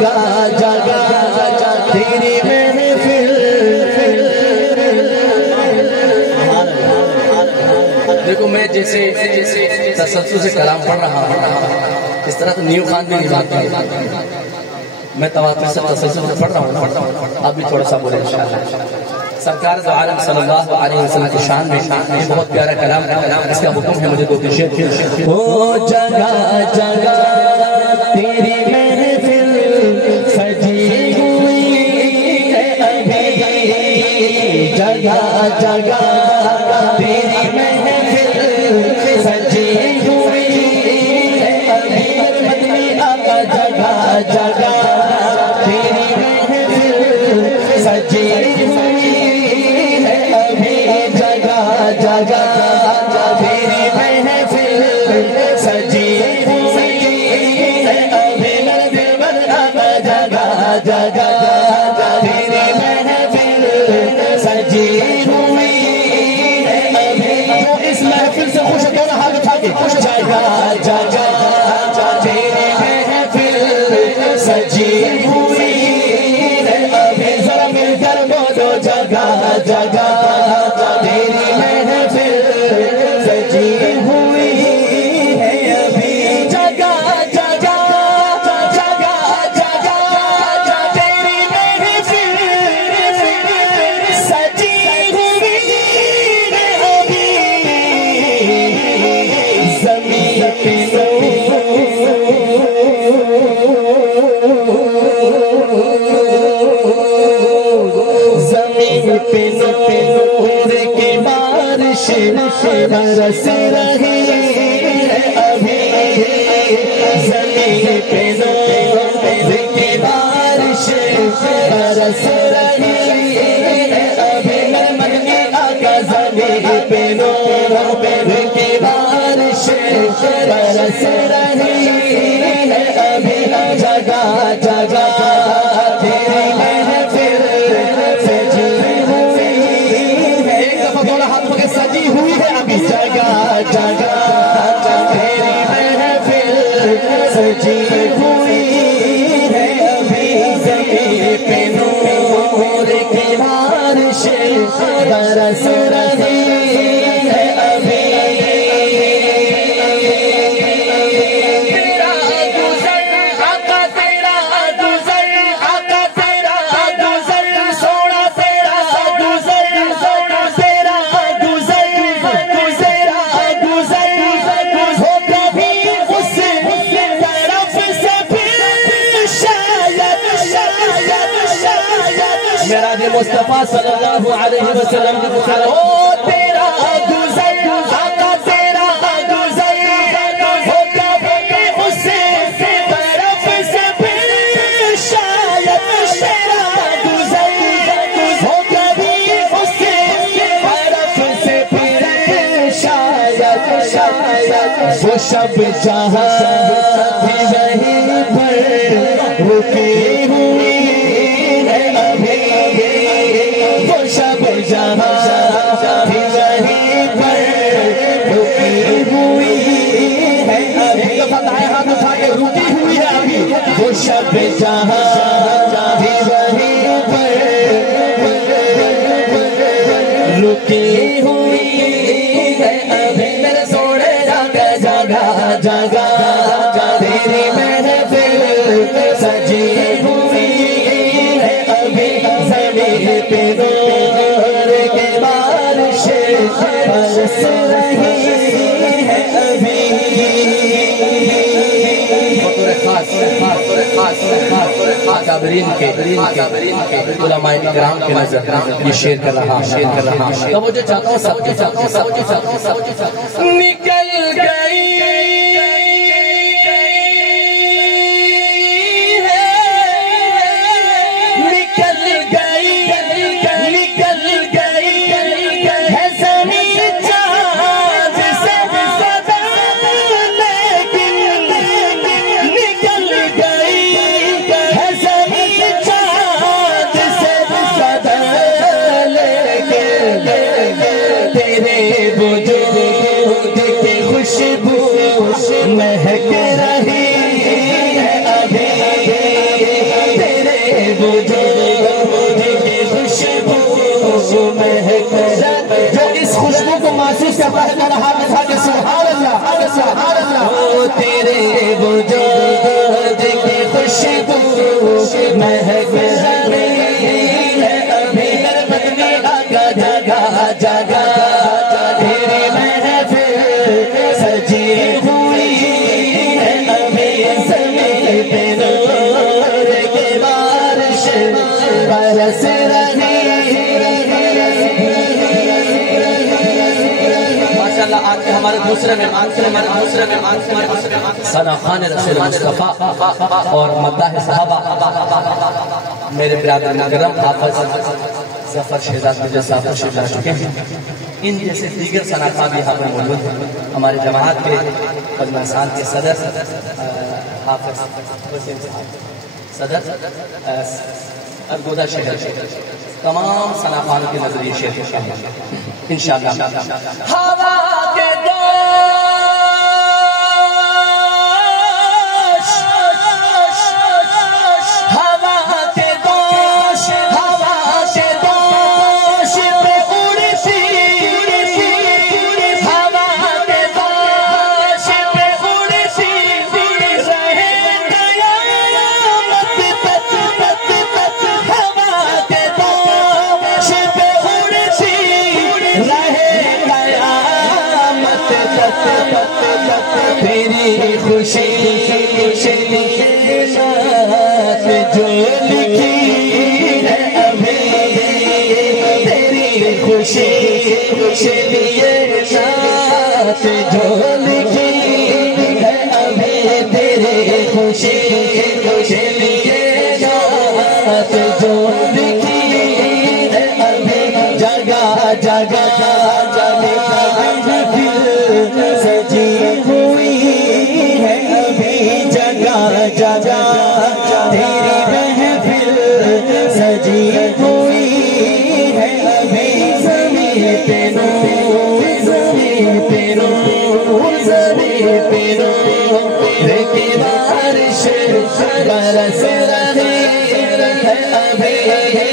جگہ جگہ تیری محفل. دیکھو میں جیسے تسلسل سے کلام پڑھ رہا ہوں اس طرح تو نیو خان بھی نہیں بات ہے. میں تواتر سے تسلسل سے پڑھ رہا ہوں اب بھی تھوڑا سا بولے انشاءاللہ. سرکار دو عالم صلی اللہ علیہ وسلم کی شان میں یہ بہت پیارا کلام اس کا حکم ہے مجھے دو شعر. او جگہ جگہ تیری محفل سجی ہوئی ہے ابھی. جگہ جگہ تیری محفل سجی ہوئی ہے ابھی. مدنی آقا جگہ جگہ تیری محفل سجی ہوئی ہے ابھی. جگہ جگہ تیری محفل سجی ہوئی ہے ابھی. جگہ جگہ تیری محفل سجی ہوئی ہے ابھی. اس محفل سے خوش دونوں ہاتھ اٹھا کے خوش. جگہ جگہ تیری محفل سجی ہوئی ہے ابھی. ذرا مل کر بولو جگہ جگہ تیری محفل سجی ہوئی ہے ابھی. جگہ جگہ جگہ جگہ تیری محفل سجی ہوئی ہے ابھی. زمین پہ نور کی بارش برس رہی ہے ابھی. زمین پہ نور کی بارش برس رہی ہے ابھی. مدنی آقا زمین پہ نور کی بارش برس رہی ہے ابھی. جگہ جگہ تیری محفل سجی ہوئی ہے. ایک دفعہ دونوں ہاتھوں کے سجی ہوئی ہے ابھی. جگہ جگہ تیری محفل سجی ہوئی ہے ابھی. زمین پہ نور کی بارش برس رہی ہے ابھی. میراج مصطفیٰ صلی اللہ علیہ وسلم کی بخار. او تیرا گزر آقا تیرا گزر ہو کبھی اس طرف سے پھر شاید. تیرا گزر ہو کبھی اس طرف سے پھر شاید. وہ شب جہاں بھی وہیں پر رکی ہوئی ہے ابھی. وہ شب جہاں بھی وہیں پر رکی ہوئی ہے ابھی. فتح ہاتھ اٹھا کے رکی ہوئی ہے ابھی. وہ شب جہاں بھی وہیں پر رکی ہوئی ہے ابھی. میرے سوڑے جگہ جگہ جگہ تیری محفل سجی ہوئی ہے ابھی. زمین پہ نور کی بارش برس رہی ہے ابھی. اکابرین کے علماء کرام کے نظر یہ شعر کر رہا تو مجھے چاہتا ہوں سب نکل گئی تیرے وجود جگہ تیری محفل سجی ہوئی ہے ابھی زمین پہ نور کی بارش برس رہی ماشاءاللہ آج کے ہمارے دوسرے مہمان ثنا خان رسول مصطفیٰ اور مداح صحابہ میرے برادر مکرم حافظ ظفر شہزاد مرزا صاحب تشریف لا چکے ہیں. ان جیسے دیگر ثنا خان یہاں پر موجود ہیں. ہمارے جماعت کے پدماسان کے صدر حافظ وسیم صاحب، صدر ارگودا شہر، تمام ثنا خان کے نظریے شیخ انشاءاللہ. ہوا کے تیری خوشی شاد جو لکھی ہے ابھی تیری خوشی شاد جو لکھی ہے ابھی تیری خوشی شاد جو لکھی ہے ابھی جگہ جگہ سجی ہوئی ہے ابھی جگہ جگہ تیری محفل سجی ہوئی ہے ابھی زمین پہ نور زمین پہ نور زمین پہ نور کی بارش برس رہی ہے ابھی